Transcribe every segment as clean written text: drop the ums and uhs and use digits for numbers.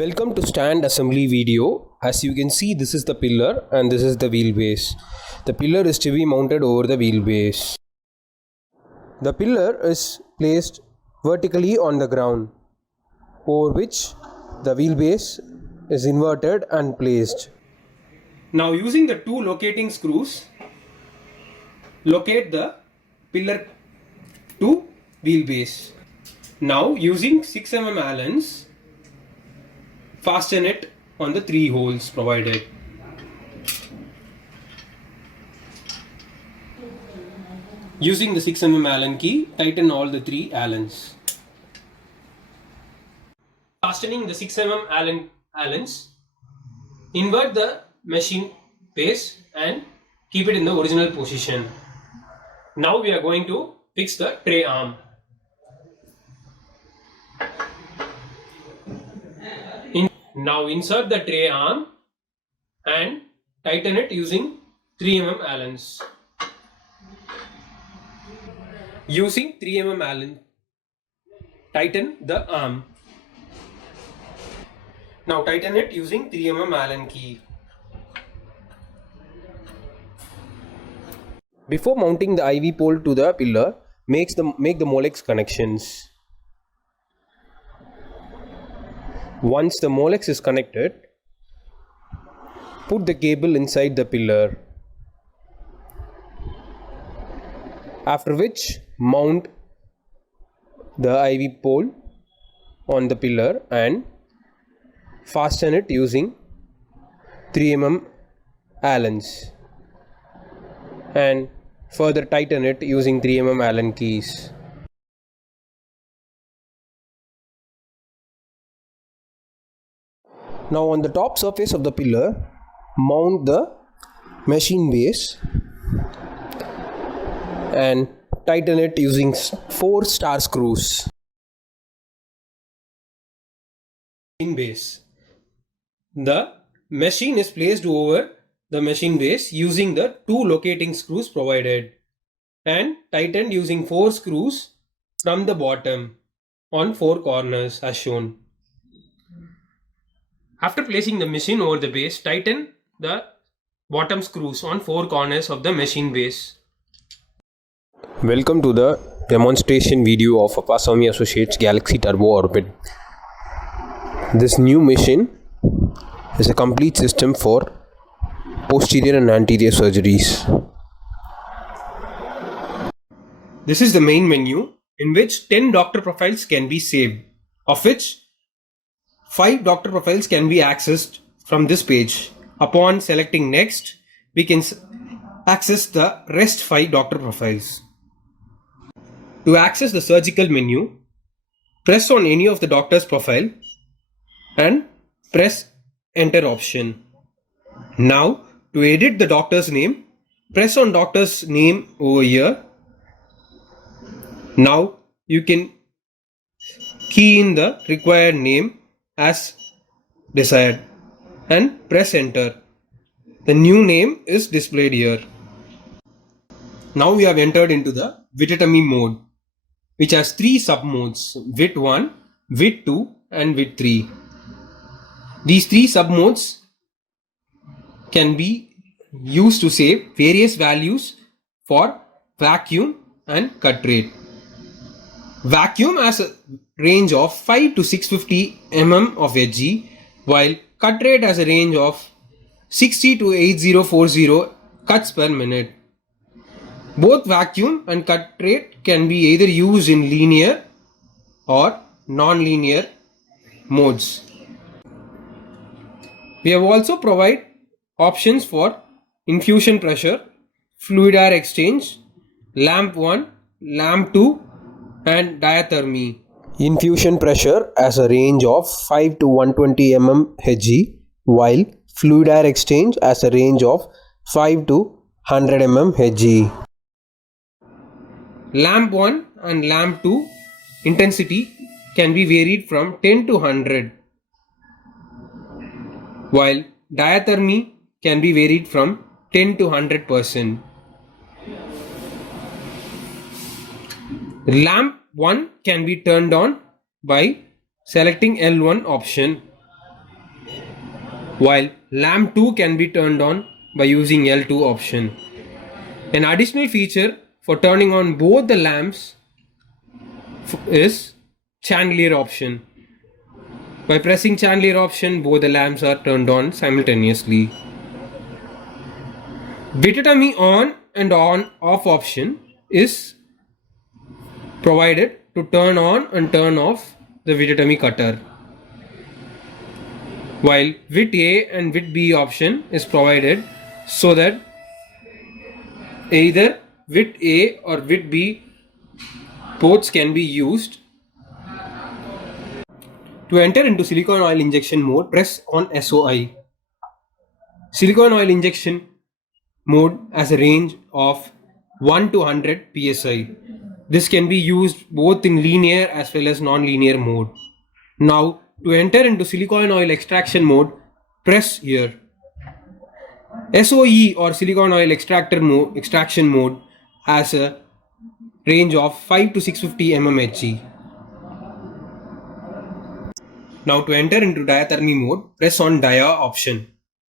Welcome to stand assembly video. As you can see, this is the pillar and this is the wheelbase. The pillar is to be mounted over the wheelbase. The pillar is placed vertically on the ground, over which the wheelbase is inverted and placed. Now using the two locating screws, locate the pillar to wheelbase. Now using 6 mm Allens, fasten it on the 3 holes provided. Using the 6 mm Allen key, tighten all the 3 Allens. Fastening the 6 mm Allens, invert the machine base and keep it in the original position. Now we are going to fix the tray arm. Now insert the tray arm and tighten it using 3 mm Allens. Using 3 mm Allen, tighten the arm. Now tighten it using 3 mm Allen key. Before mounting the IV pole to the pillar, make the Molex connections. Once the Molex is connected, put the cable inside the pillar. After which, mount the IV pole on the pillar and fasten it using 3 mm Allens and further tighten it using 3 mm Allen keys. Now on the top surface of the pillar, mount the machine base and tighten it using 4 star screws. Machine base. The machine is placed over the machine base using the 2 locating screws provided and tightened using 4 screws from the bottom on 4 corners as shown. After placing the machine over the base, tighten the bottom screws on 4 corners of the machine base. Welcome to the demonstration video of Apasamy Associates Galaxy Turbo Orbit. This new machine is a complete system for posterior and anterior surgeries. This is the main menu in which 10 doctor profiles can be saved, of which 5 doctor profiles can be accessed from this page. Upon selecting next, we can access the rest 5 doctor profiles. To access the surgical menu, press on any of the doctor's profile and press enter option. Now to edit the doctor's name, press on doctor's name over here. Now you can key in the required name as desired and press enter. The new name is displayed here. Now we have entered into the vitrectomy mode, which has 3 sub-modes: VIT 1, VIT 2 and VIT 3. These 3 sub-modes can be used to save various values for vacuum and cut rate. Vacuum has a range of 5 to 650 mm of Hg, while cut rate has a range of 60 to 8040 cuts per minute. Both vacuum and cut rate can be either used in linear or non-linear modes. We have also provided options for infusion pressure, fluid air exchange, lamp 1, lamp 2 and diathermy. Infusion pressure has a range of 5 to 120 mm Hg, while fluid air exchange has a range of 5 to 100 mm Hg. Lamp 1 and lamp 2 intensity can be varied from 10 to 100, while diathermy can be varied from 10 to 100%. Lamp 1 can be turned on by selecting L1 option while lamp 2 can be turned on by using L2 option. An additional feature for turning on both the lamps is chandelier option. By pressing chandelier option, both the lamps are turned on simultaneously. Vitatummy on and on off option is provided to turn on and turn off the Vitatummy cutter, while VIT A and VIT B option is provided so that either VIT A or VIT B ports can be used. To enter into silicone oil injection mode, press on SOI. Silicone oil injection mode has a range of 1 to 100 psi. This can be used both in linear as well as non-linear mode. Now, to enter into silicone oil extraction mode, press here. SOE or silicone oil extraction mode has a range of 5 to 650 mmHg. Now to enter into diathermy mode, press on dia option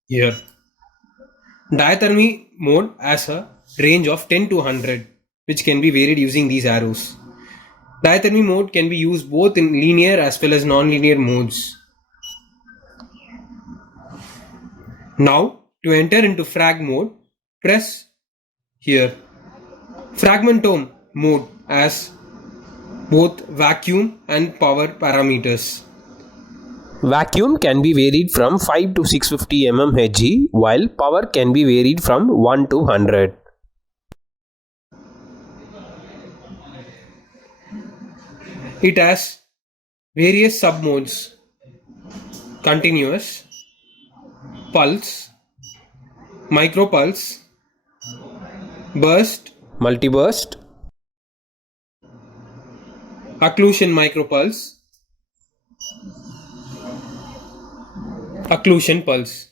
here. Diathermy mode has a range of 10 to 100, which can be varied using these arrows. Diathermy mode can be used both in linear as well as non-linear modes. Now to enter into frag mode, press here. Fragmentome mode has both vacuum and power parameters. Vacuum can be varied from 5 to 650 mmHg, while power can be varied from 1 to 100. It has various submodes: continuous, pulse, micropulse, burst, Multiburst, occlusion micropulse, occlusion pulse.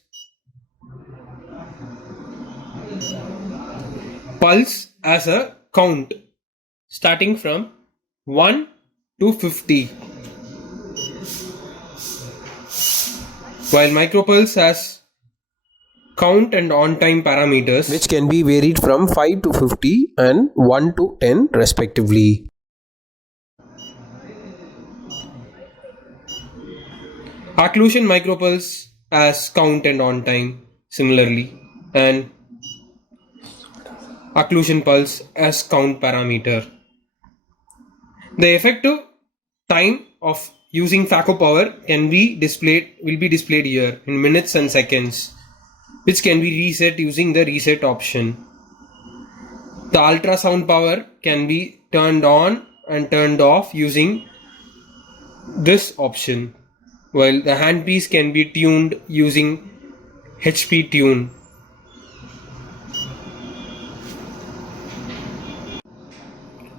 Pulse as a count starting from 1 to 50, while micropulse has count and on time parameters, which can be varied from 5 to 50 and 1 to 10 respectively. occlusion micropulse has count and on time similarly, and occlusion pulse as count parameter. The effective time of using phaco power will be displayed here in minutes and seconds, which can be reset using the reset option. The ultrasound power can be turned on and turned off using this option, while the handpiece can be tuned using HP tune.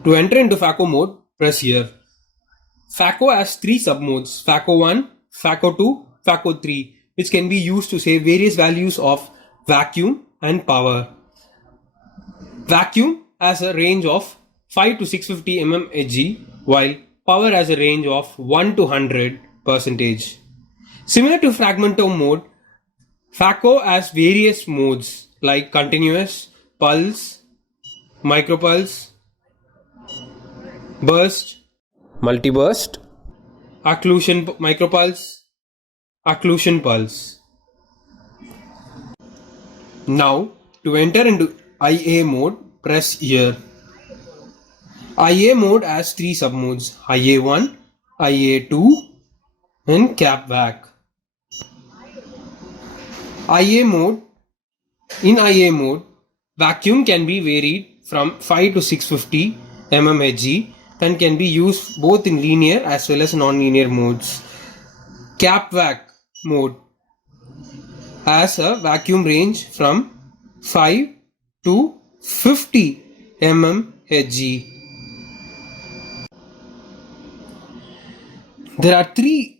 To enter into phaco mode, press here. Phaco has 3 submodes: phaco 1, phaco 2, phaco 3, which can be used to save various values of vacuum and power. Vacuum has a range of 5 to 650 mmHg, while power has a range of 1 to 100%. Similar to fragmentome mode, phaco has various modes like continuous, pulse, micropulse, burst, Multiburst, occlusion micropulse, occlusion pulse. Now to enter into IA mode, press here. IA mode has 3 submodes: IA1, IA2 and CapVac. IA mode. In IA mode, vacuum can be varied from 5 to 650 mmHg and can be used both in linear as well as non-linear modes. CapVac mode has a vacuum range from 5 to 50 mmHg. There are 3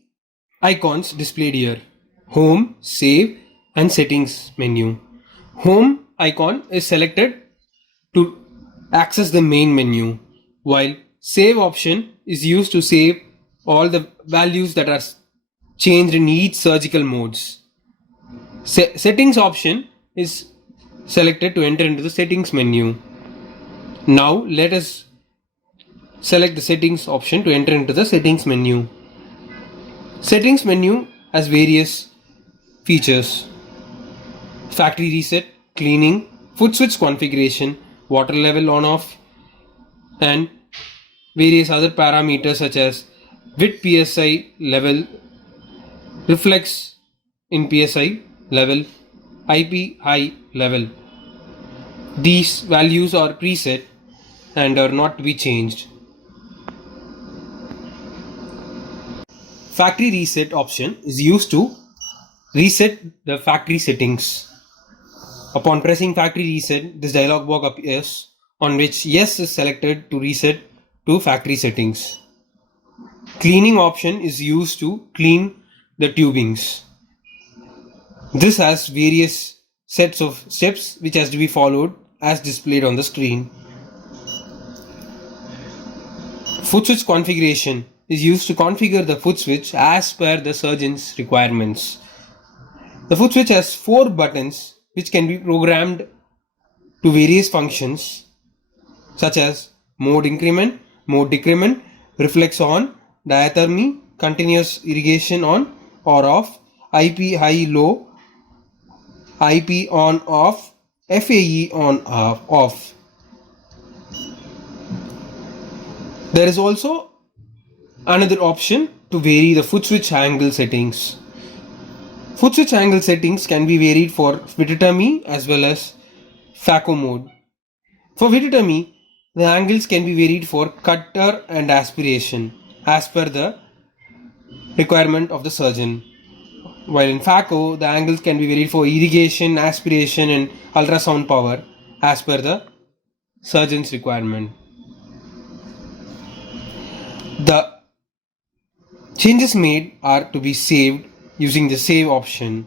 icons displayed here: Home, Save and Settings menu. Home icon is selected to access the main menu, while Save option is used to save all the values that are changed in each surgical modes. Settings option is selected to enter into the settings menu. Now let us select the settings option to enter into the settings menu. Settings menu has various features: factory reset, cleaning, foot switch configuration, water level on off, and various other parameters such as width PSI level, reflex in PSI level, IP high level. These values are preset and are not to be changed. Factory reset option is used to reset the factory settings. Upon pressing factory reset, this dialog box appears on which yes is selected to reset to factory settings. Cleaning option is used to clean the tubings. This has various sets of steps which has to be followed as displayed on the screen. Foot switch configuration is used to configure the foot switch as per the surgeon's requirements. The foot switch has 4 buttons which can be programmed to various functions such as mode increment, mode decrement, reflex on, diathermy, continuous irrigation on or off, IP high low, IP on off, FAE on off. There is also another option to vary the foot switch angle settings. Foot switch angle settings can be varied for videotomy as well as phaco mode. For videotomy, the angles can be varied for cutter and aspiration as per the requirement of the surgeon. While in phaco, the angles can be varied for irrigation, aspiration and ultrasound power as per the surgeon's requirement. The changes made are to be saved using the save option.